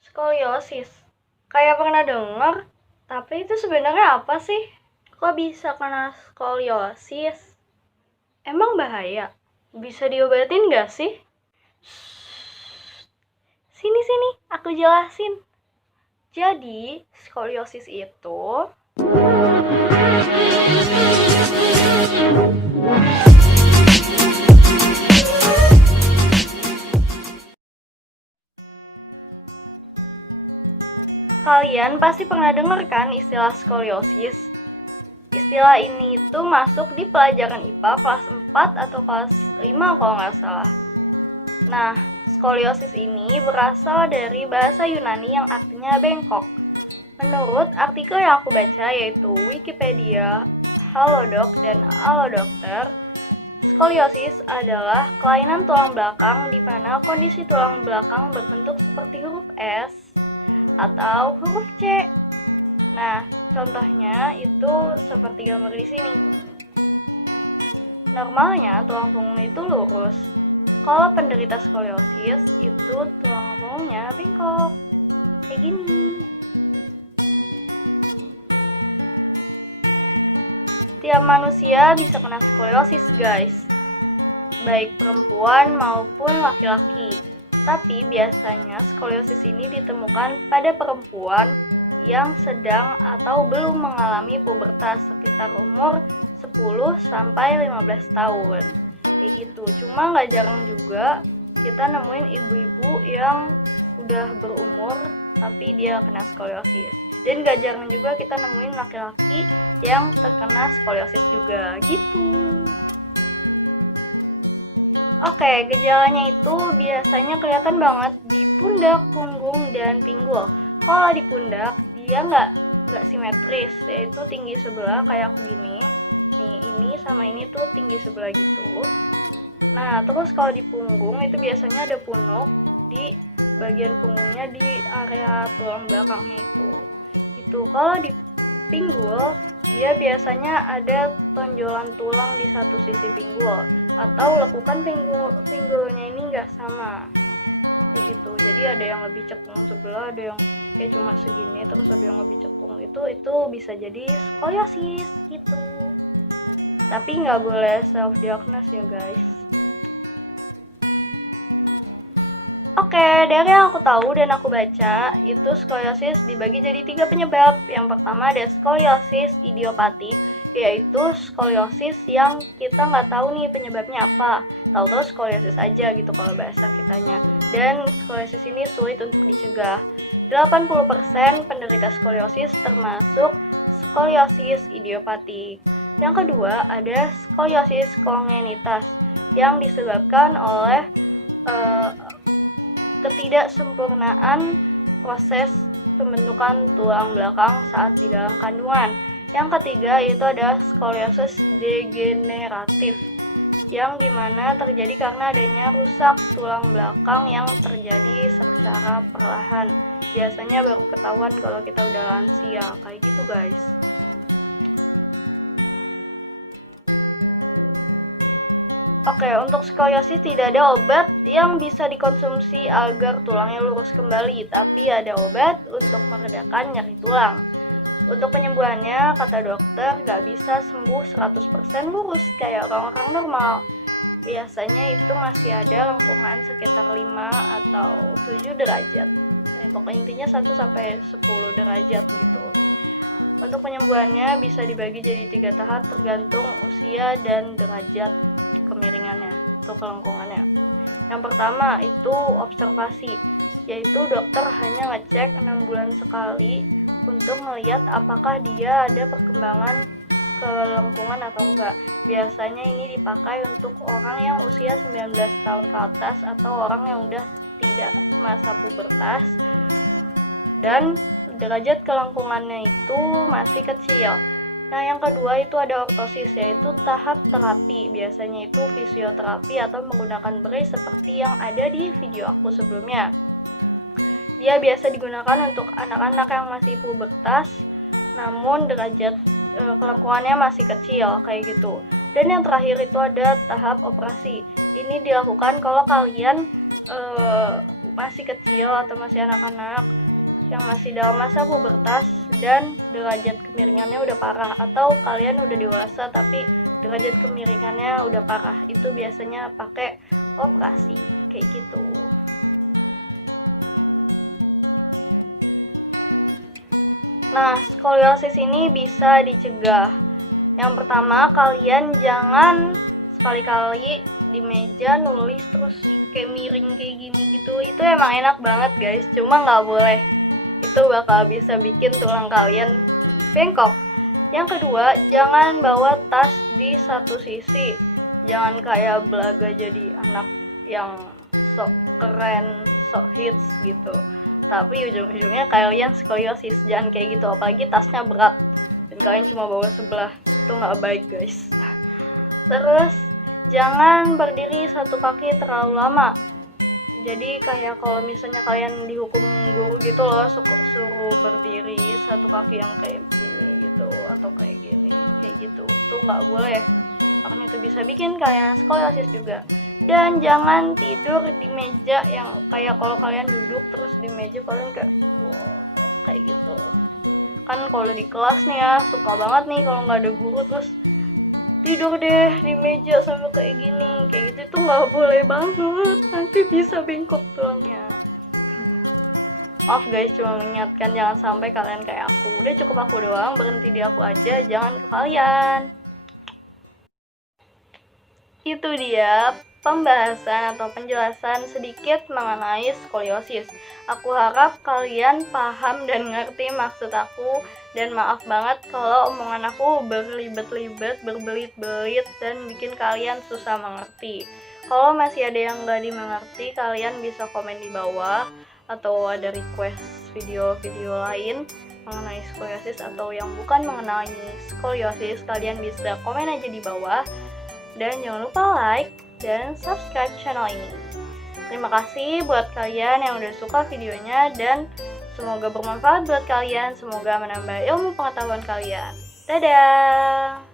Skoliosis. Kayak pernah denger, tapi itu sebenarnya apa sih? Kok bisa kena skoliosis? Emang bahaya? Bisa diobatin gak sih? Sini, aku jelasin. Jadi, skoliosis itu kalian pasti pernah dengar kan istilah skoliosis? Istilah ini itu masuk di pelajaran IPA kelas 4 atau kelas 5 kalau nggak salah. Nah, skoliosis ini berasal dari bahasa Yunani yang artinya bengkok. Menurut artikel yang aku baca yaitu Wikipedia, Halodoc, dan Alodokter, skoliosis adalah kelainan tulang belakang di mana kondisi tulang belakang berbentuk seperti huruf S atau huruf C. Nah, contohnya itu seperti gambar di sini. Normalnya tulang punggung itu lurus. Kalau penderita skoliosis itu tulang punggungnya bengkok. Kayak gini. Tiap manusia bisa kena skoliosis, guys. Baik perempuan maupun laki-laki. Tapi biasanya skoliosis ini ditemukan pada perempuan yang sedang atau belum mengalami pubertas sekitar umur 10 sampai 15 tahun. Kayak gitu. Cuma nggak jarang juga kita nemuin ibu-ibu yang udah berumur tapi dia kena skoliosis. Dan gak jarang juga kita nemuin laki-laki yang terkena skoliosis juga gitu. Oke, gejalanya itu biasanya kelihatan banget di pundak, punggung, dan pinggul. Kalau di pundak, dia nggak simetris, yaitu tinggi sebelah kayak aku gini. Nih, ini sama ini tuh tinggi sebelah gitu. Nah, terus kalau di punggung itu biasanya ada punuk di bagian punggungnya di area tulang belakangnya itu. Itu kalau di pinggul, dia biasanya ada tonjolan tulang di satu sisi pinggul atau lekukan pinggulnya ini nggak sama kayak gitu. Jadi ada yang lebih cekung sebelah, ada yang kayak cuma segini, terus ada yang lebih cekung. Itu bisa jadi skoliosis gitu. Tapi nggak boleh self diagnose ya guys. Oke, dari yang aku tahu dan aku baca, itu skoliosis dibagi jadi 3 penyebab. Yang pertama ada skoliosis idiopatik, yaitu skoliosis yang kita nggak tahu nih penyebabnya apa. Tahu-tahu skoliosis aja gitu kalau bahasa kitanya. Dan skoliosis ini sulit untuk dicegah. 80% penderita skoliosis termasuk skoliosis idiopatik. Yang kedua ada skoliosis kongenitas yang disebabkan oleh ketidaksempurnaan proses pembentukan tulang belakang saat di dalam kandungan. Yang ketiga itu ada skoliosis degeneratif yang dimana terjadi karena adanya rusak tulang belakang yang terjadi secara perlahan. Biasanya baru ketahuan kalau kita udah lansia, kayak gitu guys. Oke, untuk skoliosis tidak ada obat yang bisa dikonsumsi agar tulangnya lurus kembali, tapi ada obat untuk meredakan nyeri tulang. Untuk penyembuhannya, kata dokter, gak bisa sembuh 100% lurus kayak orang-orang normal. Biasanya itu masih ada lengkungan sekitar 5 atau 7 derajat. Pokoknya intinya 1-10 derajat gitu. Untuk penyembuhannya bisa dibagi jadi 3 tahap tergantung usia dan derajat kemiringannya atau kelengkungannya. Yang pertama itu observasi, yaitu dokter hanya ngecek 6 bulan sekali untuk melihat apakah dia ada perkembangan kelengkungan atau enggak. Biasanya ini dipakai untuk orang yang usia 19 tahun ke atas atau orang yang udah tidak masa pubertas dan derajat kelengkungannya itu masih kecil. Nah, yang kedua itu ada ortosis, yaitu tahap terapi. Biasanya itu fisioterapi atau menggunakan brace seperti yang ada di video aku sebelumnya. Dia biasa digunakan untuk anak-anak yang masih pubertas, namun derajat kelengkungannya masih kecil, kayak gitu. Dan yang terakhir itu ada tahap operasi. Ini dilakukan kalau kalian masih kecil atau masih anak-anak yang masih dalam masa pubertas dan derajat kemiringannya udah parah, atau kalian udah dewasa tapi derajat kemiringannya udah parah, itu biasanya pakai operasi kayak gitu. Nah, skoliosis ini bisa dicegah. Yang pertama, kalian jangan sekali-kali di meja nulis terus kayak miring kayak gini gitu. Itu emang enak banget guys, cuma nggak boleh. Itu bakal bisa bikin tulang kalian bengkok. Yang kedua, jangan bawa tas di satu sisi. Jangan kayak belaga jadi anak yang sok keren, sok hits gitu. Tapi ujung-ujungnya kalian skoliosis. Jangan kayak gitu, apalagi tasnya berat dan kalian cuma bawa sebelah. Itu nggak baik guys. Terus jangan berdiri satu kaki terlalu lama. Jadi kayak kalau misalnya kalian dihukum guru gitu loh, suruh berdiri satu kaki yang kayak gini gitu, atau kayak gini, kayak gitu, tuh nggak boleh, karena itu bisa bikin kalian skoliosis juga. Dan jangan tidur di meja yang kayak kalau kalian duduk terus di meja kalian kayak wow, kayak gitu. Kan kalau di kelas nih ya, suka banget nih kalau nggak ada guru terus tidur deh di meja sampai kayak gini, kayak gitu tuh nggak boleh banget, nanti bisa bengkok tulangnya. Maaf guys, cuma mengingatkan jangan sampai kalian kayak aku. Udah cukup aku doang, berhenti di aku aja, jangan ke kalian. Itu dia pembahasan atau penjelasan sedikit mengenai skoliosis. Aku harap kalian paham dan ngerti maksud aku, dan maaf banget kalau omongan aku berlibet-libet, berbelit-belit, dan bikin kalian susah mengerti. Kalau masih ada yang nggak dimengerti, kalian bisa komen di bawah, atau ada request video-video lain mengenai skoliosis atau yang bukan mengenai skoliosis, kalian bisa komen aja di bawah. Dan jangan lupa like dan subscribe channel ini. Terima kasih buat kalian yang udah suka videonya, dan semoga bermanfaat buat kalian, semoga menambah ilmu pengetahuan kalian. Dadah!